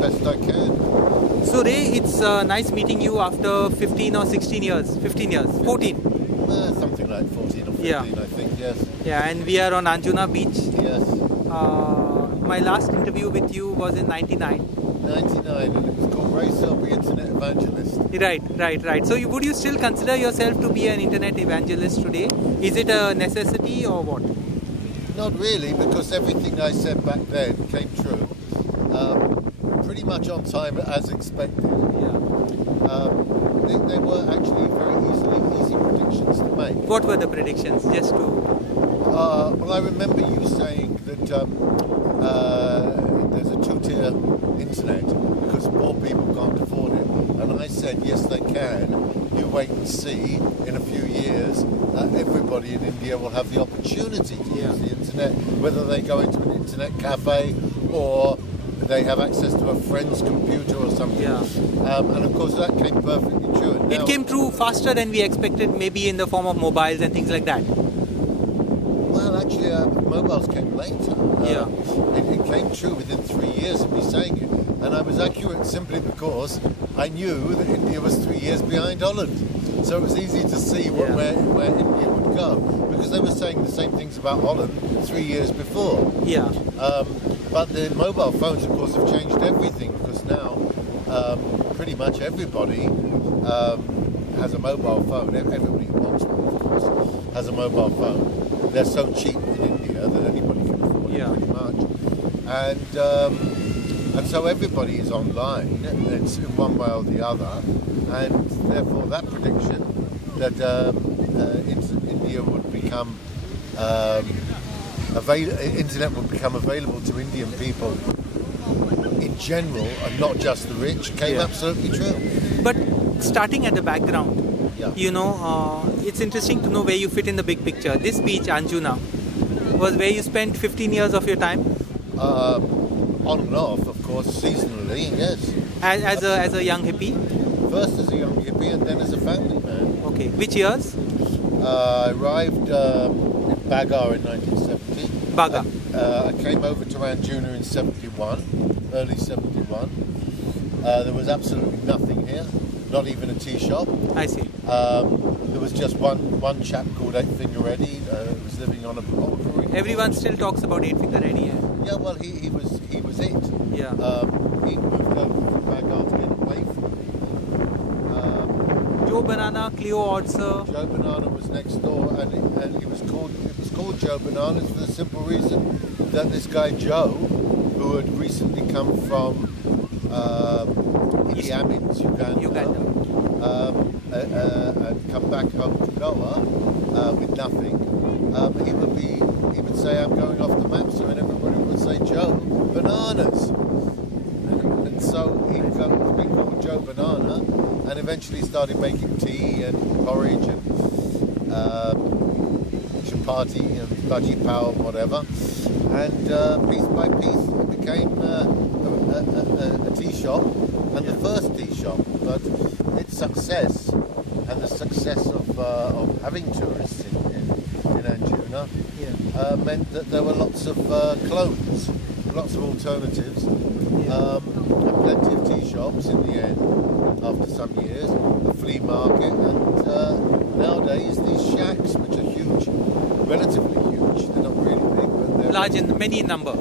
best I can. So Ray, it's nice meeting you after 15 or 16 years. 15 years. 14. Something like 14 or 15, Yeah. I think, yes. Yeah, and we are on Anjuna beach. Yes. My last interview with you was in 99. 99, and it was called Ray Selby, Internet Evangelist. Right. So would you still consider yourself to be an internet evangelist today? Is it a necessity or what? Not really, because everything I said back then came true. Pretty much on time as expected. Yeah. They were actually very easy predictions to make. What were the predictions? Just to... Well, I remember you saying that there's a two-tier internet because more people can't afford it. And I said, yes, they can. You wait and see. In a few years, everybody in India will have the opportunity to use the internet, whether they go into an internet cafe or they have access to a friend's computer or something. Yeah. And of course, that came perfectly true. And It came true faster than we expected, maybe in the form of mobiles and things like that. Well, actually, mobiles came later. It came true within 3 years of me saying it. And I was accurate simply because I knew that India was 3 years behind Holland. So it was easy to see where India would go. Because they were saying the same things about Holland 3 years before. Yeah. But the mobile phones, of course, have changed everything. Because now pretty much everybody has a mobile phone. Everybody who wants one, of course, has a mobile phone. They're so cheap in India that anybody can afford it pretty much. And so everybody is online. It's one way or the other. And therefore that prediction that India would become internet would become available to Indian people in general and not just the rich came absolutely true. But starting at the background, it's interesting to know where you fit in the big picture. This beach, Anjuna, was where you spent 15 years of your time? On and off, of course, seasonally, yes. As a young hippie? First as a young hippie and then as a family man. Okay. Which years? I arrived in Bagar in 1970. Baga. I came over to Anjuna in 71, early 71. There was absolutely nothing here, not even a tea shop. I see. There was just one chap called Eight Finger Eddie who was living on a brewery. Everyone still talks about Eight Finger Eddie. Yeah, well, he was it. Yeah. He moved over from Bagar to get away from me. Joe Banana, Cleo Odser. Joe Banana was next door, and it was called Joe Bananas for the simple reason that this guy Joe, who had recently come from Idi Amin's Uganda. Had come back home to Goa with nothing. He would say, "I'm going off the map," and everybody would say, "Joe Bananas." And so he became called Joe Banana, and eventually started making tea and porridge and chapati and bhaji pav and whatever. And piece by piece, it became a tea shop, and the first tea shop. But its success and the success of having tourists in Anjuna meant that there were lots of clones, lots of alternatives, and plenty of tea shops in the end after some years, a flea market, and nowadays these shacks, which are huge, relatively huge, they're not really big, but they're large many in number.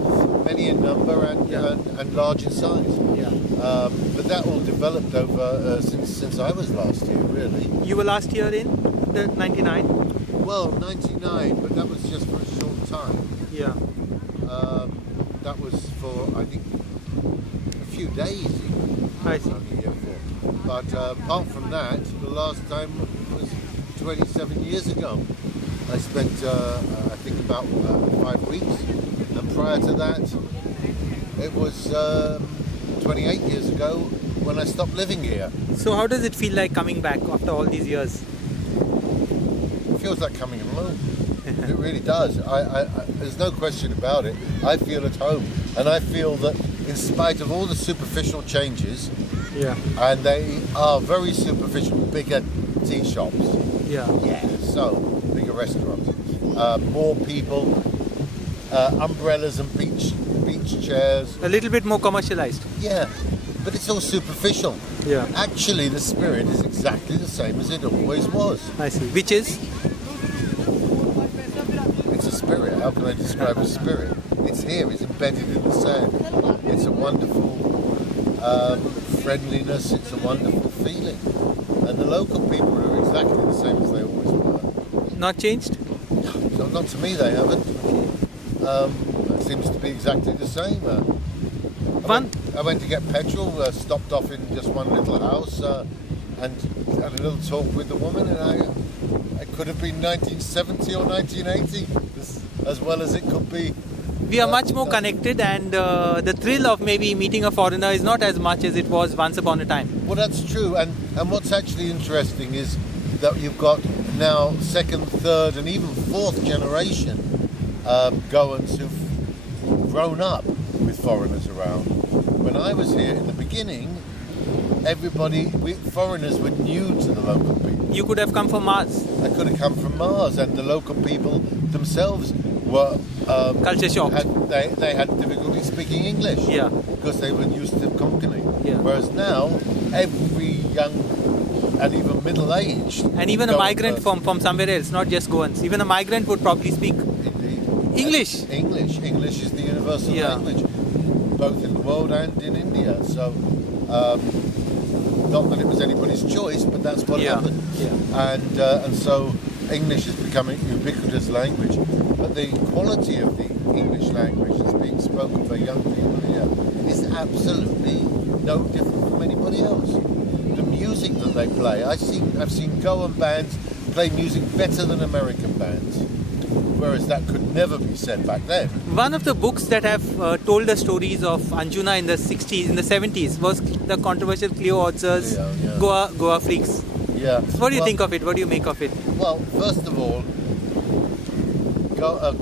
Many in number and large in size. Yeah. But that all developed over since I was last here, really. You were last year in the 99? Well, 99, but that was just for a short time. Yeah. That was for, I think, a few days even. I see. Only here for. But apart from that, the last time was 27 years ago. I spent, I think, about 5 weeks. And prior to that, it was 28 years ago when I stopped living here. So how does it feel like coming back after all these years? It feels like coming home. It really does. There's no question about it. I feel at home. And I feel that in spite of all the superficial changes, and they are very superficial, bigger tea shops. So, bigger restaurants. More people, umbrellas and beach lounge chairs. A little bit more commercialized. Yeah, but it's all superficial. Yeah. Actually, the spirit is exactly the same as it always was. I see. Which is? It's a spirit. How can I describe a spirit? It's here. It's embedded in the sand. It's a wonderful friendliness. It's a wonderful feeling. And the local people are exactly the same as they always were. Not changed? No, not to me, they haven't. It seems to be exactly the same. I went to get petrol, stopped off in just one little house and had a little talk with the woman, and it could have been 1970 or 1980 as well as it could be. We are much more connected, and the thrill of maybe meeting a foreigner is not as much as it was once upon a time. Well, that's true, and what's actually interesting is that you've got now second, third and even fourth generation Goans who've grown up with foreigners around. When I was here in the beginning, foreigners were new to the local people. You could have come from Mars. I could have come from Mars, and the local people themselves were Culture shocked. They had difficulty speaking English. Yeah. Because they were used to Konkani. Yeah. Whereas now, every young and even middle-aged... And even a migrant from somewhere else, not just Goans. Even a migrant would probably speak English. English is the universal language, both in the world and in India. So, not that it was anybody's choice, but that's what happened. Yeah. And so English is becoming a ubiquitous language. But the quality of the English language that's being spoken by young people here is absolutely no different from anybody else. The music that they play, I've seen Goan bands play music better than American bands, whereas that could never be said back then. One of the books that have told the stories of Anjuna in the 60s, in the 70s, was the controversial Cleo Otzer's Goa Freaks. Yeah. What do you think of it? What do you make of it? Well, first of all,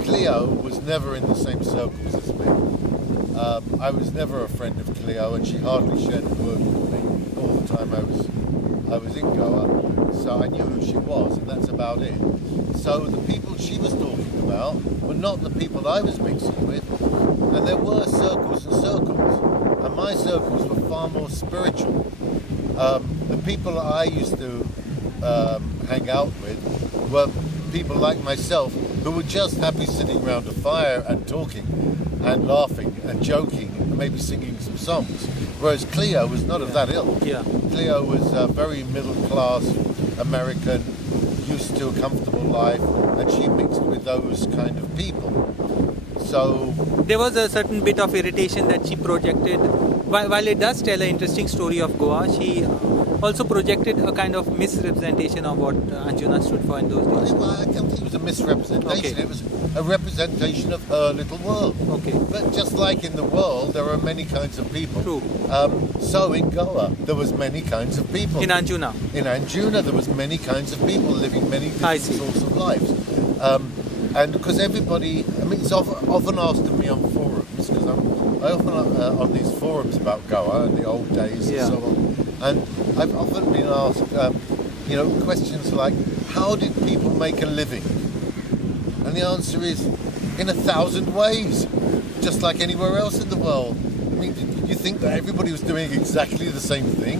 Cleo was never in the same circles as me. I was never a friend of Cleo, and she hardly shared a word with me all the time I was in Goa. So I knew who she was, and that's about it. So the people she was talking about were not the people I was mixing with, and there were circles and circles, and my circles were far more spiritual. The people I used to hang out with were people like myself who were just happy sitting around a fire and talking and laughing and joking and maybe singing some songs. Whereas Cleo was not of that ilk. Yeah. Cleo was very middle class American, used to a comfortable life, and she mixed with those kind of people. So there was a certain bit of irritation that she projected. While it does tell an interesting story of Goa, she also projected a kind of misrepresentation of what Anjuna stood for in those days. Well, I don't think it was a misrepresentation. Okay. It was a representation of her little world. Okay. But just like in the world, there are many kinds of people. True. So in Goa, there was many kinds of people. In Anjuna. In Anjuna, there was many kinds of people living many different sorts of lives. And because everybody, I mean, it's often asked of me on forums, because I often on these forums about Goa and the old days and so on. And I've often been asked, questions like, how did people make a living? And the answer is, in 1,000 ways, just like anywhere else in the world. I mean, did you think that everybody was doing exactly the same thing?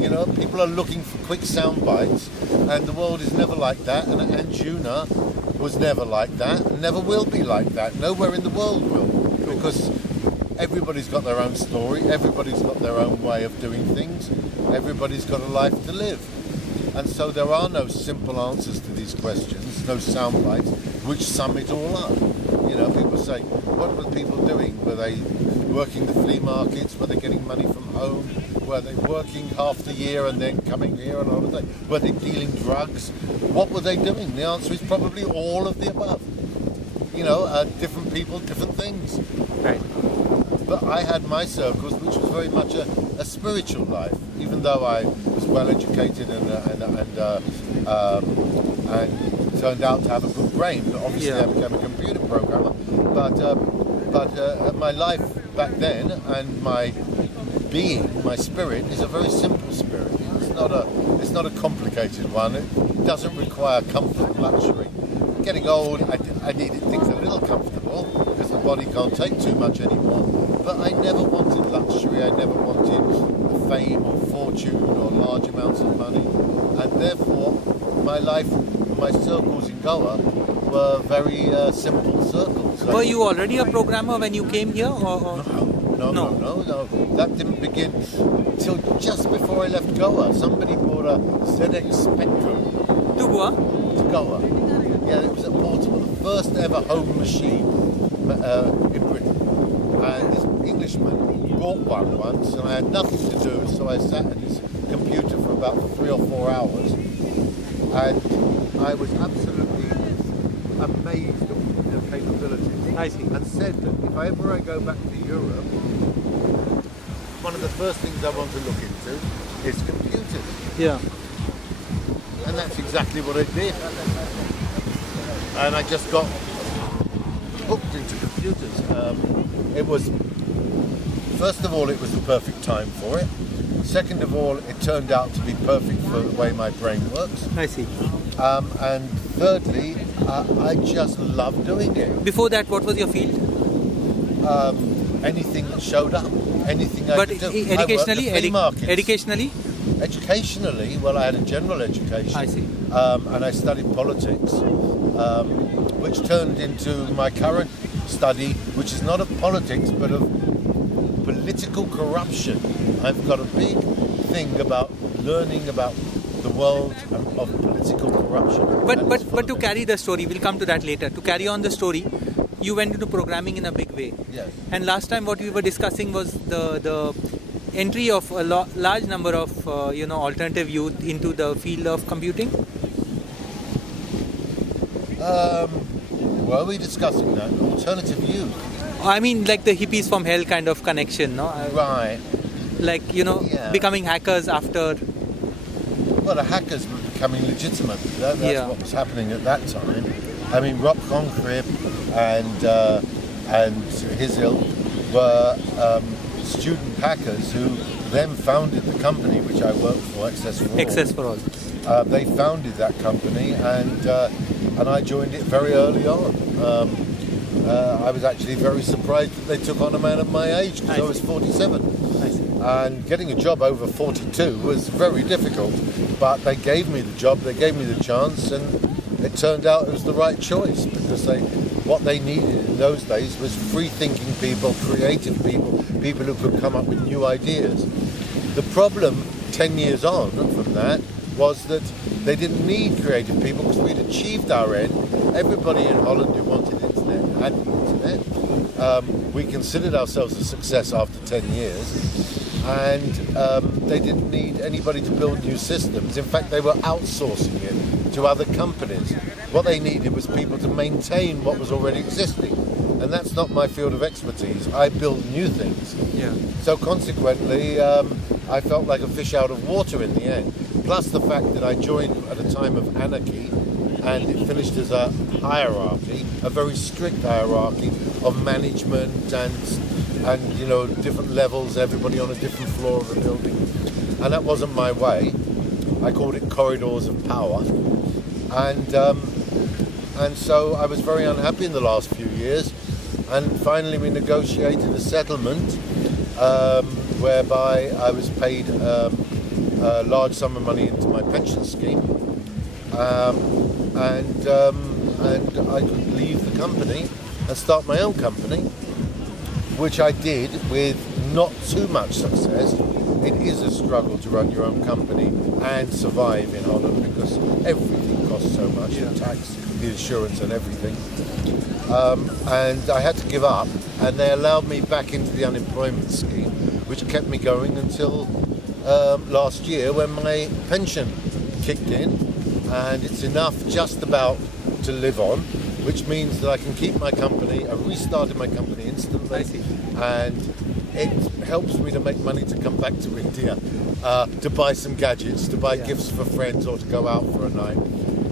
You know, people are looking for quick sound bites, and the world is never like that, and Anjuna was never like that, and never will be like that. Nowhere in the world will, because everybody's got their own story, everybody's got their own way of doing things, everybody's got a life to live. And so there are no simple answers to these questions, no sound bites, which sum it all up. You know, people say, what were people doing? Were they working the flea markets? Were they getting money from home? Were they working half the year and then coming here on holiday? Were they dealing drugs? What were they doing? The answer is probably all of the above. You know, different people, different things. Right. But I had my circles, which was very much a spiritual life, even though I was well educated and turned out to have a good brain. But obviously, I became a computer programmer. But my life back then and my being, my spirit, is a very simple spirit. It's not a complicated one. It doesn't require comfort and luxury. Getting old, I needed things a little comfortable because body can't take too much anymore. But I never wanted luxury. I never wanted fame or fortune or large amounts of money. And therefore, my life, my circles in Goa were very simple circles. Were you already a programmer when you came here? Or? No. That didn't begin till just before I left Goa. Somebody bought a ZX Spectrum To Goa? to Goa. Yeah, it was a portable, the first ever home machine in Britain. And this Englishman bought one once, and I had nothing to do, so I sat at his computer for about 3 or 4 hours, and I was absolutely amazed at the capabilities. I see. And said that if I go back to Europe, one of the first things I want to look into is computers. Yeah. And that's exactly what I did. And I just got hooked into computers. It was, first of all, it was the perfect time for it. Second of all, it turned out to be perfect for the way my brain works. I see. And thirdly, I just love doing it. Before that, what was your field? Anything that showed up, anything I But could do. educationally, I worked the flea markets. educationally? Educationally, well, I had a general education. I see. And I studied politics, which turned into my current study, which is not of politics, but of political corruption. I've got a big thing about learning about the world of political corruption. But to carry the story, we'll come to that later. To carry on the story, you went into programming in a big way. Yes. And last time what we were discussing was the entry of a large number of alternative youth into the field of computing. Were we discussing that? Alternative youth? I mean, like the hippies from hell kind of connection, no? Right. Like, Yeah. becoming hackers after. Well, the hackers were becoming legitimate. That's Yeah. what was happening at that time. I mean, Rob Concrib and his ilk were student hackers who then founded the company which I worked for, Access for All. They founded that company, and I joined it very early on. I was actually very surprised that they took on a man of my age, because I was 47. I see. And getting a job over 42 was very difficult, but they gave me the job, they gave me the chance, and it turned out it was the right choice, because what they needed in those days was free-thinking people, creative people, people who could come up with new ideas. The problem 10 years on from that was that they didn't need creative people, because we'd achieved our end. Everybody in Holland who wanted internet had the internet. We considered ourselves a success after 10 years, and they didn't need anybody to build new systems. In fact, they were outsourcing it to other companies. What they needed was people to maintain what was already existing, and that's not my field of expertise. I build new things. Yeah. So consequently, I felt like a fish out of water in the end. Plus the fact that I joined at a time of anarchy, and it finished as a hierarchy, a very strict hierarchy of management and different levels, everybody on a different floor of the building. And that wasn't my way. I called it corridors of power. And so I was very unhappy in the last few years. And finally we negotiated a settlement whereby I was paid a large sum of money into my pension scheme. And I could leave the company and start my own company, which I did with not too much success. It is a struggle to run your own company and survive in Holland, because everything costs so much, the tax, the insurance and everything. And I had to give up, and they allowed me back into the unemployment scheme, which kept me going until last year, when my pension kicked in, and it's enough just about to live on, which means that I can keep my company. I restarted my company instantly, and it helps me to make money to come back to India, to buy some gadgets, to buy gifts for friends, or to go out for a night.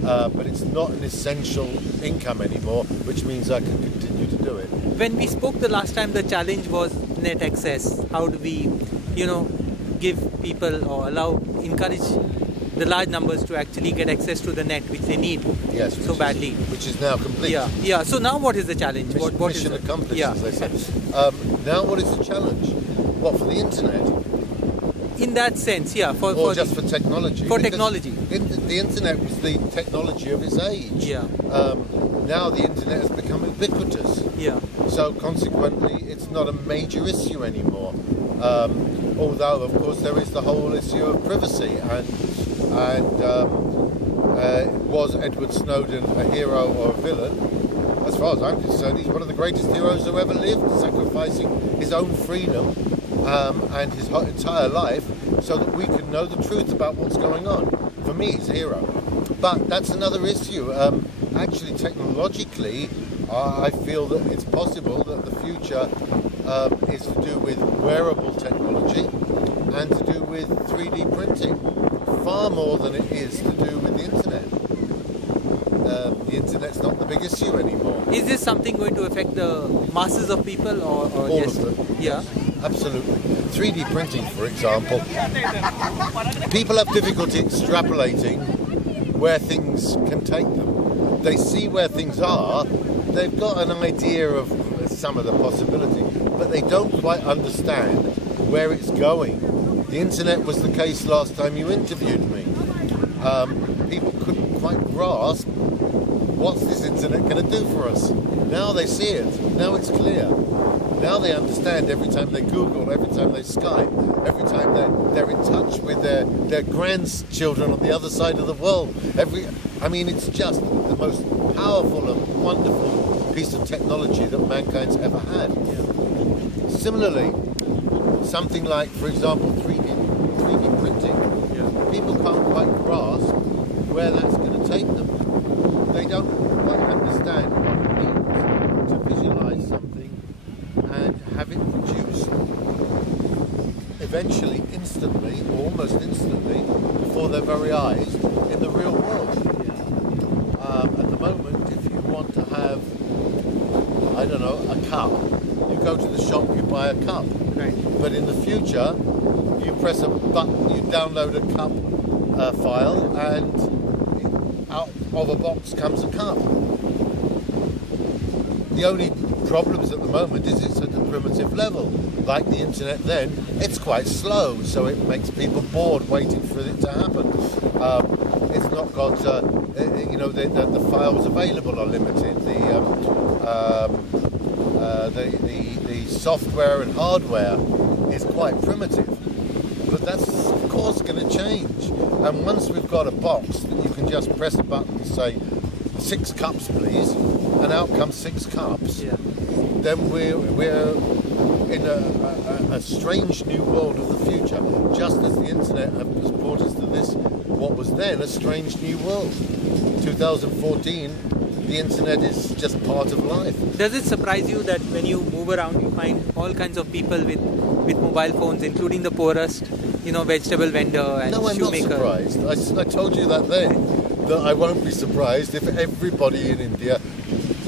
But it's not an essential income anymore, which means I can continue to do it. When we spoke the last time, the challenge was net access. How do we, give people or encourage the large numbers to actually get access to the net, which they need Yes, so badly. which is now complete. Yeah. So now what is the challenge? What Mission is it? accomplished, Yeah. as they say. Now, what is the challenge? What, for the internet? In that sense, yeah. Or just for technology? For Because technology. The internet was the technology of its age. Yeah. Now the internet has become ubiquitous. Yeah. So consequently, it's not a major issue anymore. Although, of course, there is the whole issue of privacy. Was Edward Snowden a hero or a villain? As far as I'm concerned, he's one of the greatest heroes who ever lived, sacrificing his own freedom and his entire life so that we could know the truth about what's going on. For me, he's a hero. But that's another issue. Actually, technologically, I feel that it's possible that the future is to do with wearable technology and to do with 3D printing, far more than it is to do with the internet. The internet's not the big issue anymore. Is this something going to affect the masses of people or All just, of them. Yeah. Absolutely. 3D printing, for example, people have difficulty extrapolating where things can take them. They see where things are, they've got an idea of some of the possibility, but they don't quite understand where it's going. The internet was the case last time you interviewed me. People couldn't quite grasp what's this internet going to do for us. Now they see it. Now it's clear. Now they understand every time they Google, every time they Skype, every time they're in touch with their grandchildren on the other side of the world. It's just the most powerful and wonderful piece of technology that mankind's ever had. Yeah. Similarly, something like, for example, 3D printing, people can't quite grasp where that's going to take them. They don't quite understand what it means to visualize something and have it produced eventually instantly, or almost instantly, before their very eyes in the real world. At the moment, if you want to have, I don't know, a cup, you go to the shop, you buy a cup. Right. But in the future, you press a button, you download a cup file, and out of a box comes a cup. The only problems at the moment is it's at a primitive level. Like the internet then, it's quite slow, so it makes people bored waiting for it to happen. It's not got, the files available are limited. The software and hardware is quite primitive. But that's, of course, going to change. And once we've got a box that you can just press a button and say, 6 cups, please, and out comes 6 cups, then we're in a strange new world of the future, just as the internet has brought us to this, what was then a strange new world. 2014, the internet is just part of life. Does it surprise you that when you move around, you find all kinds of people with mobile phones, including the poorest, vegetable vendor and shoemaker? No, I'm not surprised. I told you that then, that I won't be surprised if everybody in India,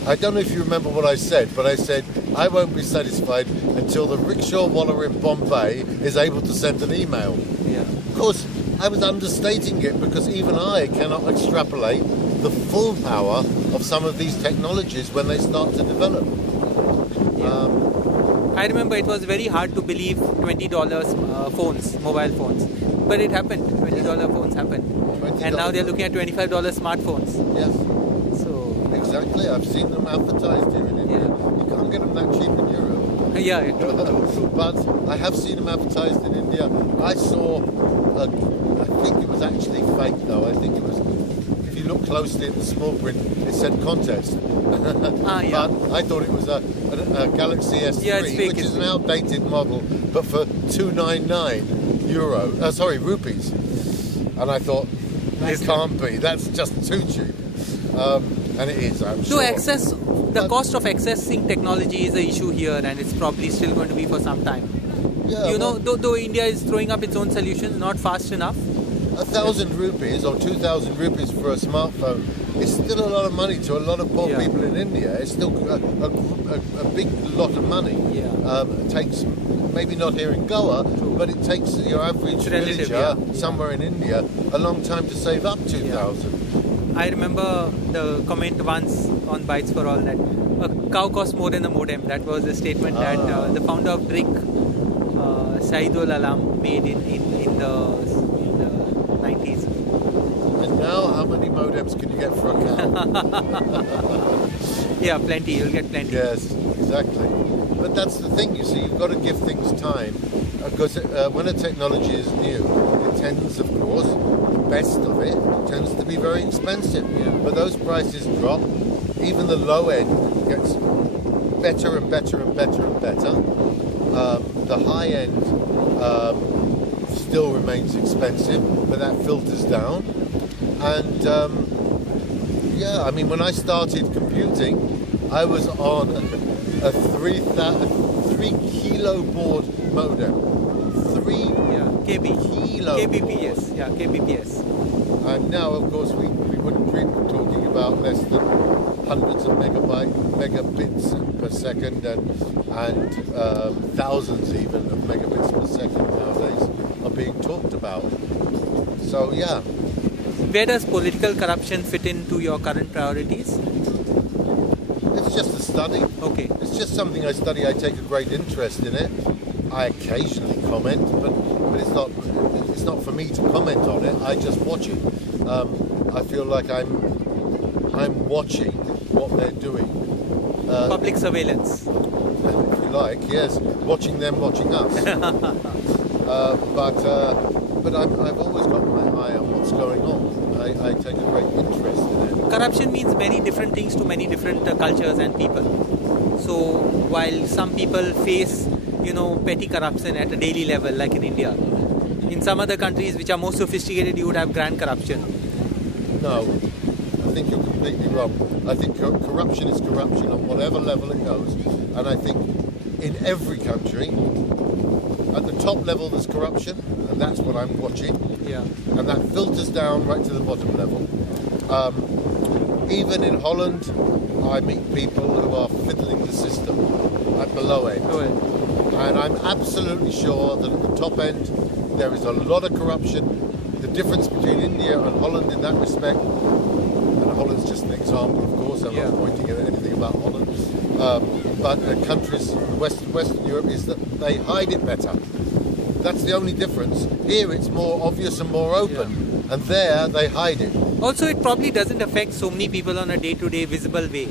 I don't know if you remember what I said, but I said I won't be satisfied until the rickshaw waller in Bombay is able to send an email. Yeah. Of course, I was understating it because even I cannot extrapolate the full power of some of these technologies when they start to develop. I remember it was very hard to believe $20 phones, mobile phones, but it happened. $20 phones happened, and now they're looking at $25 smartphones. Yes. So exactly, I've seen them advertised here in India. You can't get them that cheap in Europe. Yeah. But I have seen them advertised in India. I saw, I think it was actually fake though. I think it was, if you look closely at the small print, it said contest. But I thought it was a Galaxy S3, which is an outdated model, but for 299 rupees. And I thought, it can't be. That's just too cheap. And it is, I'm sure. The cost of accessing technology is an issue here, and it's probably still going to be for some time. Yeah, though India is throwing up its own solutions, not fast enough, 1,000 rupees or 2,000 rupees for a smartphone is still a lot of money to a lot of poor Yeah. people in India. It's still a big lot of money. Yeah. It takes, maybe not here in Goa, but it takes your average It's relative, villager yeah. somewhere in India a long time to save up 2,000. I remember the comment once on Bytes for All that a cow costs more than a modem. That was a statement that the founder of Brick, Saidul Alam, made in the 90s. And now, how many modems can you get for a cow? Yeah, plenty. You'll get plenty. Yes, exactly. But that's the thing, you see, you've got to give things time. Because when a technology is new, it tends, of course, the best of it tends to be very expensive. Yeah. But those prices drop. Even the low end gets better and better and better and better. The high end still remains expensive, but that filters down. And yeah, I mean, when I started computing, I was on a 3 kilo baud modem. 3 kilo kbps. Yeah, kbps. And now, of course, we wouldn't dream of talking about less than hundreds of megabits per second and thousands even of megabits per second nowadays are being talked about. So, yeah. Where does political corruption fit into your current priorities? It's just a study. Okay. It's just something I study. I take a great interest in it. I occasionally comment, but it's not for me to comment on it. I just watch it. I feel like I'm watching what they're doing. Public surveillance. If you like, yes, watching them watching us. But I've always got my eye on what's going on. I take a great interest in it. Corruption means many different things to many different cultures and people. So while some people face, petty corruption at a daily level, like in India, in some other countries which are more sophisticated, you would have grand corruption. No, I think you're completely wrong. I think corruption is corruption at whatever level it goes. And I think in every country, at the top level there's corruption, and that's what I'm watching. Yeah. And that filters down right to the bottom level. Even in Holland, I meet people who are fiddling the system at the low end. Well, And I'm absolutely sure that at the top end, there is a lot of corruption. The difference between India and Holland in that respect, and Holland's just an example, of course, I'm Yeah. not pointing at anything about Holland, but countries, Western Europe, is that they hide it better. That's the only difference. Here it's more obvious and more open, and there they hide it also, it probably doesn't affect so many people on a day-to-day visible way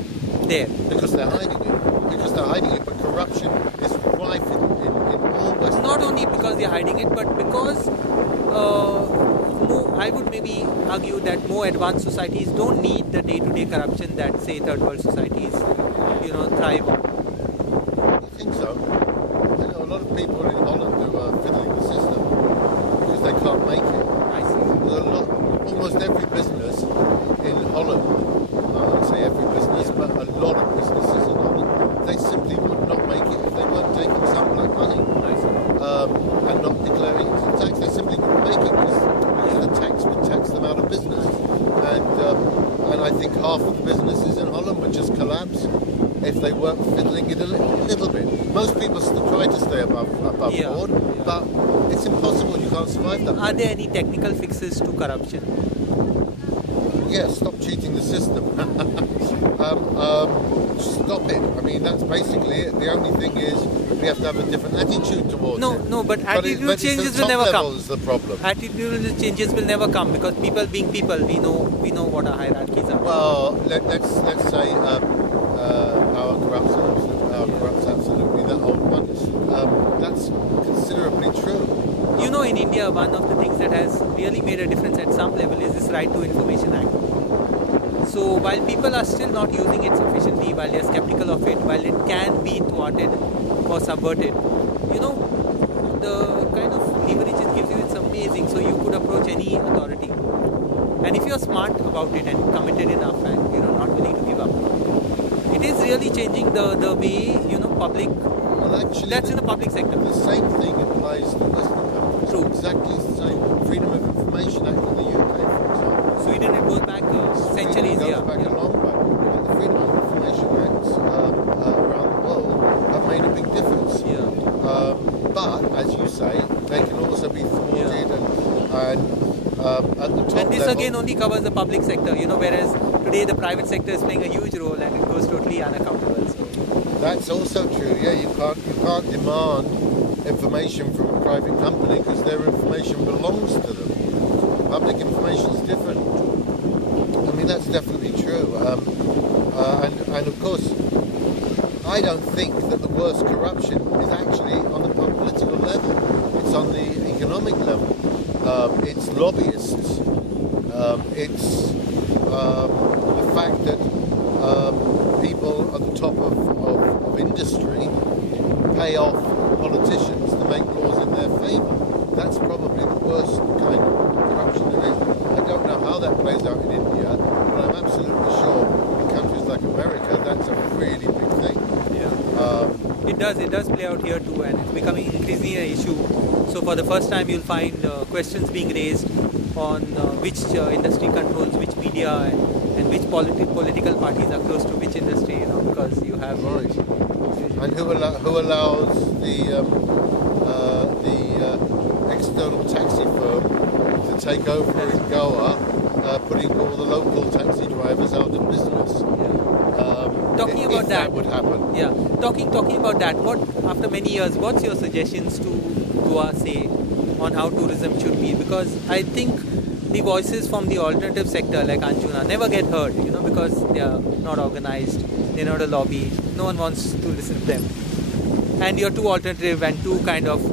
there. because they're hiding it. But corruption is rife in all Western. Not only because they're hiding it, but because I would maybe argue that more advanced societies don't need the day-to-day corruption that, say, third world societies, thrive on. You think so? A lot of people in Holland who are fiddling the system because they can't make it. I see. Almost every business in Holland, I won't say every business, but a lot of businesses in Holland, they simply would not make it if they weren't taking some black money I see. and not declaring it to the tax. They simply wouldn't make it because the tax would tax them out of business. And I think half of the businesses in Holland would just collapse if they weren't fiddling it a little bit. Most people still try to stay above Yeah, board, yeah. but it's impossible. You can't survive that. Are there any technical fixes to corruption? Yeah, stop cheating the system. Stop it. I mean, that's basically it. The only thing is we have to have a different attitude towards it. No, but But attitude changes it's the will top never level come. is the problem. Attitude changes will never come because people being people, we know what our hierarchies are. Well, let's say power corrupts absolutely. That old one. That's considerably true. In India, one of the things that has really made a difference at some level is this Right to Information Act. So while people are still not using it sufficiently, while they are skeptical of it, while it can be thwarted or subverted, the kind of leverage it gives you, it's amazing. So you could approach any authority. And if you're smart about it and committed enough and not willing to give up, it is really changing the way, public, Well, actually, that's in the public sector. the same thing applies to Western countries. True. exactly the same. Freedom of Information Act in the UK, for example. Sweden, it goes back centuries. It goes Yeah. back a long way. And the Freedom of Information Acts around the world have made a big difference. Yeah. But, as you say, they can also be thwarted and at the top And this level, again only covers the public sector, whereas today the private sector is playing a huge role and it goes totally unaccountable. So. That's also true. Yeah, you can't demand information from a private company because their information belongs to them. Public information is different. I mean, that's definitely true. And of course, I don't think that the worst corruption is actually on the political level. It's on the economic level. It's lobbyists. It's the fact that people at the top of industry pay off politicians to make laws in their favour. That's probably the worst kind of corruption there is. I don't know how that plays out in India, but I'm absolutely sure in countries like America that's a really big thing. Yeah. It does play out here too, and it's becoming increasingly an issue. So for the first time you'll find questions being raised on which industry controls which media and which political parties are close to which industry, because you have... Right. And who allows the external taxi firm to take over in Goa, putting all the local taxi drivers out of business? Talking about that would happen. Yeah, talking about that. What, after many years, what's your suggestions to Goa say on how tourism should be? Because I think the voices from the alternative sector like Anjuna never get heard, because they are not organized, they're not a lobby, no one wants to listen to them. And you're too alternative and too kind of,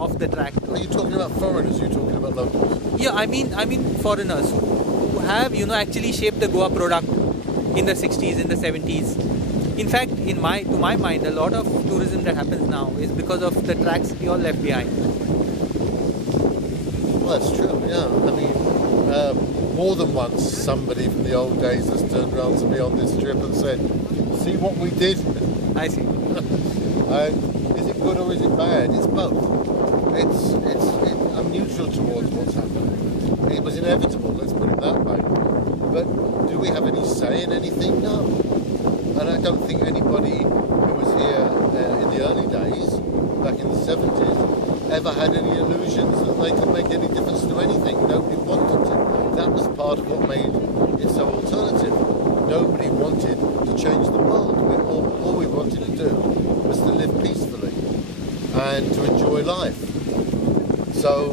off the track. Are you talking about foreigners? Are you talking about locals? Yeah, I mean foreigners who have, actually shaped the Goa product in the 60s, in the 70s. In fact, to my mind, a lot of tourism that happens now is because of the tracks we all left behind. Well, that's true, yeah. I mean, more than once somebody from the old days has turned around to me on this trip and said, see what we did? I see. Is it good or is it bad? It's both. I'm neutral towards what's happening. It was inevitable, let's put it that way. But do we have any say in anything? No. And I don't think anybody who was here in the early days, back in the 70s, ever had any illusions that they could make any difference to anything. Nobody wanted to. That was part of what made it so alternative. Nobody wanted to change the world. All we wanted to do was to live peacefully and to enjoy life. So,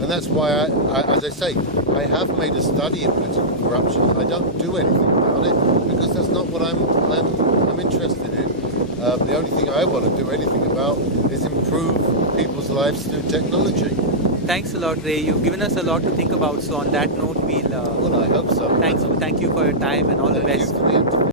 and that's why, as I say, I have made a study of political corruption. I don't do anything about it because that's not what I'm interested in. The only thing I want to do anything about is improve people's lives through technology. Thanks a lot, Ray. You've given us a lot to think about. So on that note, Well, I hope so. Thank you for your time and all the best. Thank you for the interview.